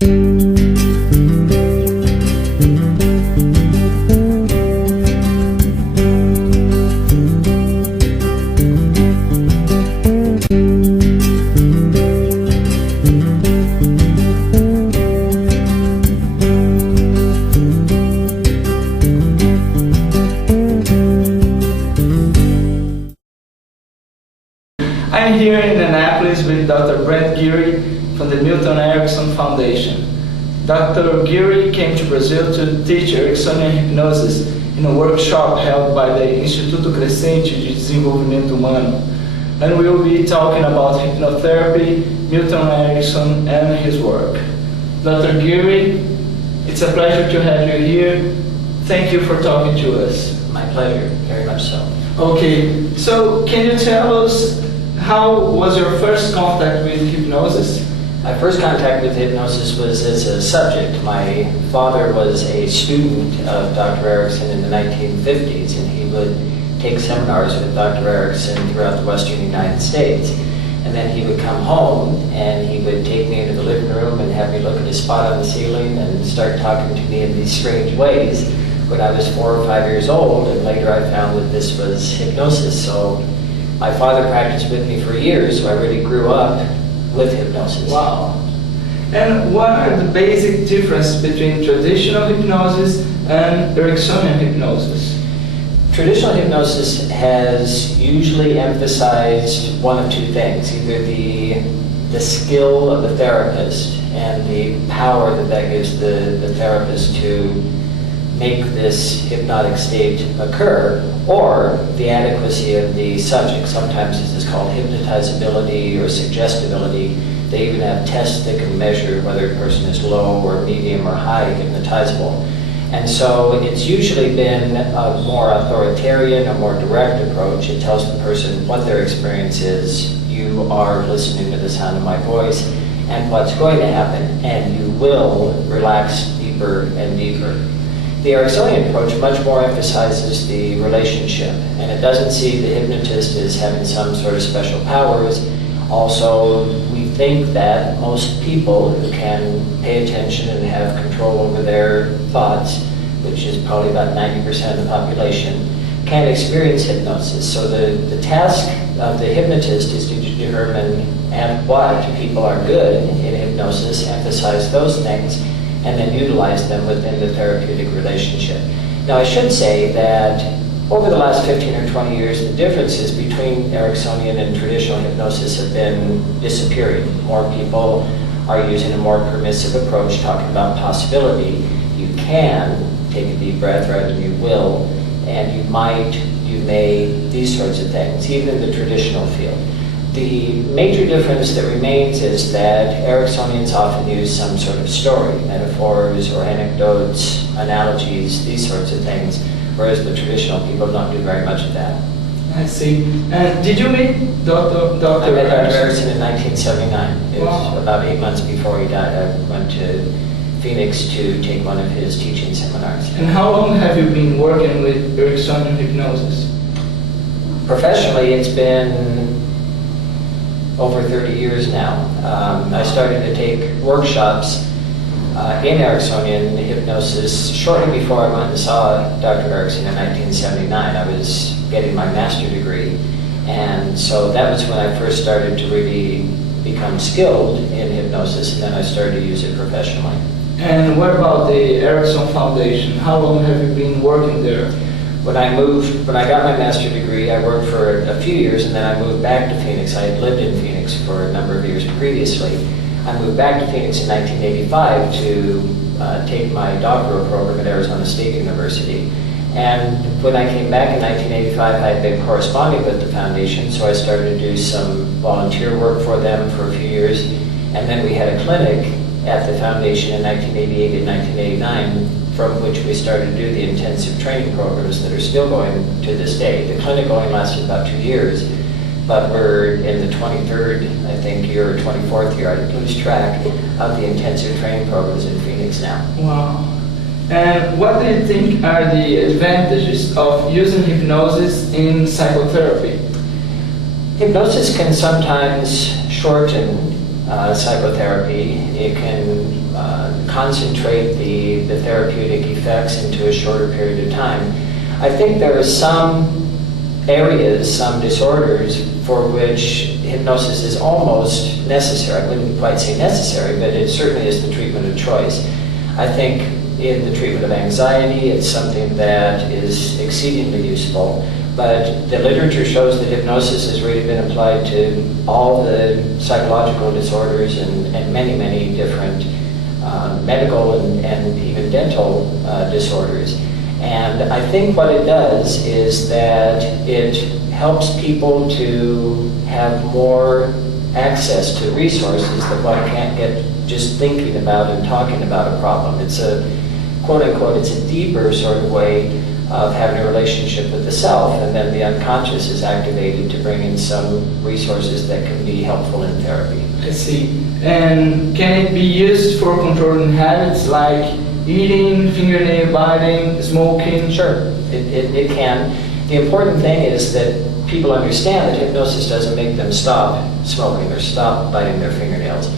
I'm here in Annapolis with Dr. Brent Geary from the Milton Erickson Foundation. Dr. Geary came to Brazil to teach Ericksonian Hypnosis in a workshop held by the Instituto Crescente de Desenvolvimento Humano. And we will be talking about hypnotherapy, Milton Erickson, and his work. Dr. Geary, it's a pleasure to have you here. Thank you for talking to us. My pleasure, very much so. Okay, so can you tell us how was your first contact with hypnosis? My first contact with hypnosis was as a subject. My father was a student of Dr. Erickson in the 1950s, and he would take seminars with Dr. Erickson throughout the western United States. And then he would come home and he would take me into the living room and have me look at a spot on the ceiling and start talking to me in these strange ways when I was 4 or 5 years old, and later I found that this was hypnosis. So my father practiced with me for years, so I really grew up with hypnosis. Wow. And what are the basic differences between traditional hypnosis and Ericksonian hypnosis? Traditional hypnosis has usually emphasized one of two things, either the skill of the therapist and the power that gives the therapist to make this hypnotic state occur, or the adequacy of the subject. Sometimes this is called hypnotizability or suggestibility. They even have tests that can measure whether a person is low or medium or high hypnotizable. And so it's usually been a more authoritarian, a more direct approach. It tells the person what their experience is. You are listening to the sound of my voice and what's going to happen, and you will relax deeper and deeper. The Ericksonian approach much more emphasizes the relationship, and it doesn't see the hypnotist as having some sort of special powers. Also, we think that most people who can pay attention and have control over their thoughts, which is probably about 90% of the population, can experience hypnosis. So the task of the hypnotist is to determine at what people are good in hypnosis, emphasize those things, and then utilize them within the therapeutic relationship. Now, I should say that over the last 15 or 20 years, the differences between Ericksonian and traditional hypnosis have been disappearing. More people are using a more permissive approach, talking about possibility. You can take a deep breath rather than you will, and you might, you may, these sorts of things, even in the traditional field. The major difference that remains is that Ericksonians often use some sort of story, metaphors or anecdotes, analogies, these sorts of things, whereas the traditional people don't do very much of that. I see. And did you meet Dr. I met Dr. Erickson? Erickson in 1979. It was about 8 months before he died. I went to Phoenix to take one of his teaching seminars. And how long have you been working with Ericksonian hypnosis? Professionally, it's been over 30 years now. I started to take workshops in Ericksonian hypnosis shortly before I went and saw Dr. Erickson in 1979. I was getting my master's degree, and so that was when I first started to really become skilled in hypnosis, and then I started to use it professionally. And what about the Erickson Foundation? How long have you been working there? When I got my master's degree, I worked for a few years, and then I moved back to Phoenix. I had lived in Phoenix for a number of years previously. I moved back to Phoenix in 1985 to take my doctoral program at Arizona State University. And when I came back in 1985, I had been corresponding with the foundation, so I started to do some volunteer work for them for a few years. And then we had a clinic at the foundation in 1988 and 1989, from which we started to do the intensive training programs that are still going to this day. The clinic only lasted about 2 years, but we're in the 23rd, I think, year or 24th year, I lose track, of the intensive training programs in Phoenix now. Wow. And what do you think are the advantages of using hypnosis in psychotherapy? Hypnosis can sometimes shorten psychotherapy. It can concentrate the therapeutic effects into a shorter period of time. I think there are some areas, some disorders for which hypnosis is almost necessary. I wouldn't quite say necessary, but it certainly is the treatment of choice. I think in the treatment of anxiety, it's something that is exceedingly useful. But the literature shows that hypnosis has really been applied to all the psychological disorders and many, many different medical and even dental disorders. And I think what it does is that it helps people to have more access to resources that one can't get just thinking about and talking about a problem. It's a, quote unquote, it's a deeper sort of way of having a relationship with the self, and then the unconscious is activated to bring in some resources that can be helpful in therapy. I see. And can it be used for controlling habits like eating, fingernail biting, smoking? Sure, it can. The important thing is that people understand that hypnosis doesn't make them stop smoking or stop biting their fingernails.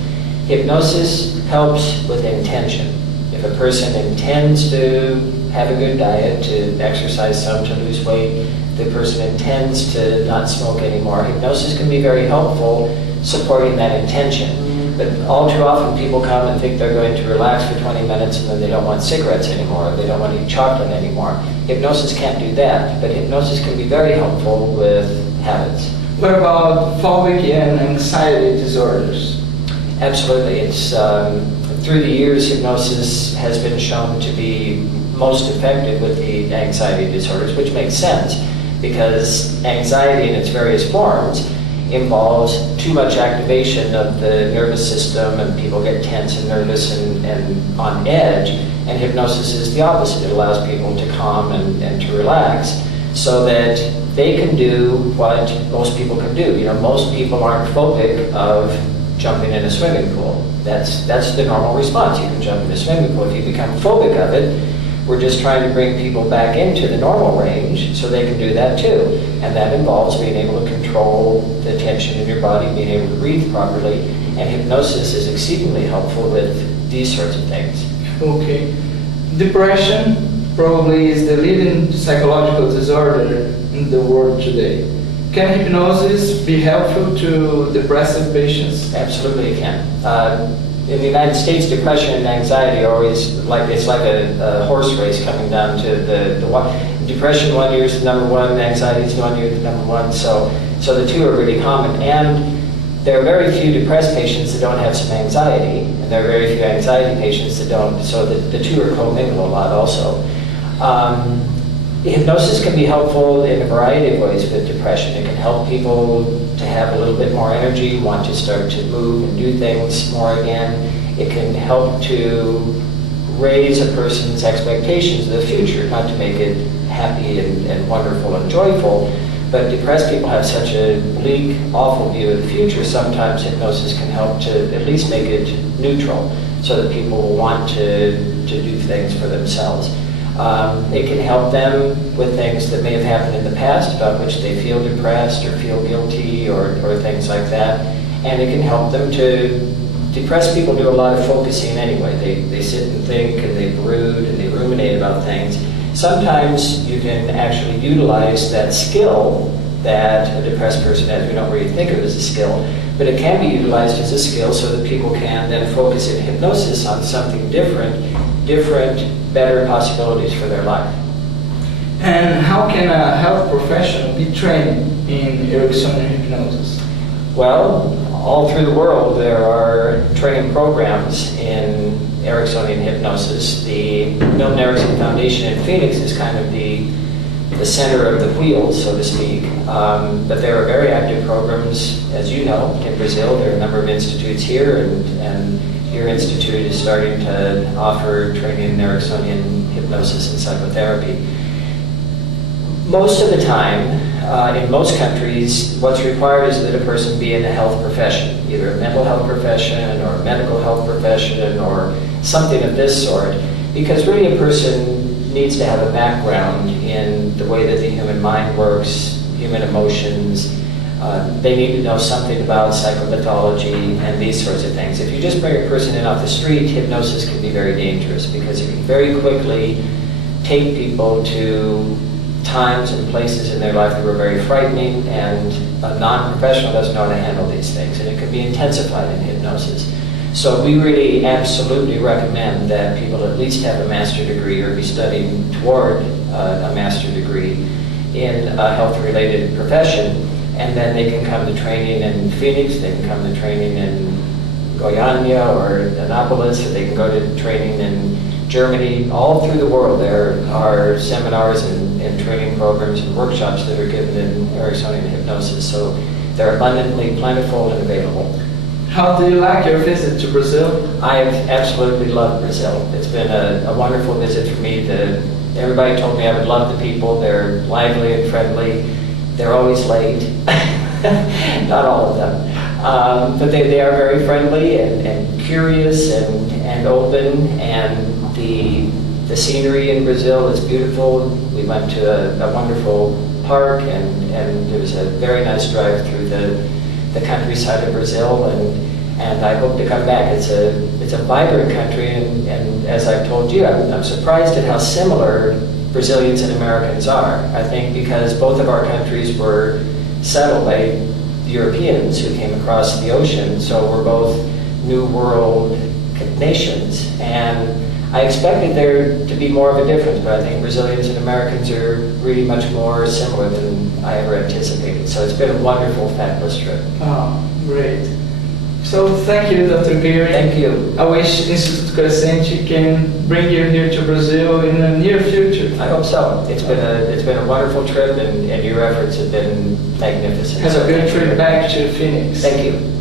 Hypnosis helps with intention. If a person intends to have a good diet, to exercise some, to lose weight, the person intends to not smoke anymore, hypnosis can be very helpful supporting that intention. But all too often people come and think they're going to relax for 20 minutes and then they don't want cigarettes anymore, they don't want to eat chocolate anymore. Hypnosis can't do that, but hypnosis can be very helpful with habits. What about phobic and anxiety disorders? Absolutely. It's through the years, hypnosis has been shown to be most effective with the anxiety disorders, which makes sense because anxiety in its various forms involves too much activation of the nervous system, and people get tense and nervous and on edge, and hypnosis is the opposite. It allows people to calm and to relax so that they can do what most people can do. You know, most people aren't phobic of jumping in a swimming pool. That's the normal response. You can jump in a swimming pool. If you become phobic of it, we're just trying to bring people back into the normal range so they can do that too. And that involves being able to control the tension in your body, being able to breathe properly, and hypnosis is exceedingly helpful with these sorts of things. Okay. Depression probably is the leading psychological disorder in the world today. Can hypnosis be helpful to depressive patients? Absolutely it can. In the United States, depression and anxiety are always it's like a horse race coming down to the one. Depression 1 year is the number one, anxiety is 1 year the number one. So the two are really common. And there are very few depressed patients that don't have some anxiety, and there are very few anxiety patients that don't. So the two are commingled a lot also. Hypnosis can be helpful in a variety of ways with depression. It can help people to have a little bit more energy, want to start to move and do things more again. It can help to raise a person's expectations of the future, not to make it happy and wonderful and joyful, but depressed people have such a bleak, awful view of the future. Sometimes hypnosis can help to at least make it neutral so that people will want to do things for themselves. It can help them with things that may have happened in the past about which they feel depressed or feel guilty or things like that. And it can help them to, depressed people do a lot of focusing anyway. They sit and think and they brood and they ruminate about things. Sometimes you can actually utilize that skill that a depressed person has. We don't really think of it as a skill, but it can be utilized as a skill so that people can then focus in hypnosis on something different, better possibilities for their life. And how can a health professional be trained in Ericksonian hypnosis? Well, all through the world there are training programs in Ericksonian hypnosis. The Milton Erickson Foundation in Phoenix is kind of the center of the wheel, so to speak. But there are very active programs, as you know, in Brazil. There are a number of institutes here, and your institute is starting to offer training in Ericksonian hypnosis and psychotherapy. Most of the time, in most countries, what's required is that a person be in a health profession, either a mental health profession or a medical health profession or something of this sort, because really a person needs to have a background in the way that the human mind works, human emotions, They need to know something about psychopathology and these sorts of things. If you just bring a person in off the street, hypnosis can be very dangerous because you can very quickly take people to times and places in their life that were very frightening, and a non-professional doesn't know how to handle these things, and it can be intensified in hypnosis. So we really absolutely recommend that people at least have a master's degree or be studying toward a master's degree in a health-related profession, and then they can come to training in Phoenix, they can come to training in Goiânia or Annapolis, or they can go to training in Germany. All through the world there are seminars and training programs and workshops that are given in Ericksonian hypnosis, so they're abundantly plentiful and available. How do you like your visit to Brazil? I've absolutely loved Brazil. It's been a wonderful visit for me. Everybody told me I would love the people. They're lively and friendly. They're always late. Not all of them. But they are very friendly and curious and open, and the scenery in Brazil is beautiful. We went to a wonderful park, and it was a very nice drive through the countryside of Brazil, and I hope to come back. It's a vibrant country, and as I've told you, I'm surprised at how similar Brazilians and Americans are. I think because both of our countries were settled by Europeans who came across the ocean, so we're both New World nations, and I expected there to be more of a difference, but I think Brazilians and Americans are really much more similar than I ever anticipated. So it's been a wonderful, fabulous trip. Oh, great. So thank you, Dr. Geary. Thank you. I wish Instituto Crescente can bring you here to Brazil in the near future. I hope so. It's been a wonderful trip, and your efforts have been magnificent. Have a good trip back to Phoenix. Thank you.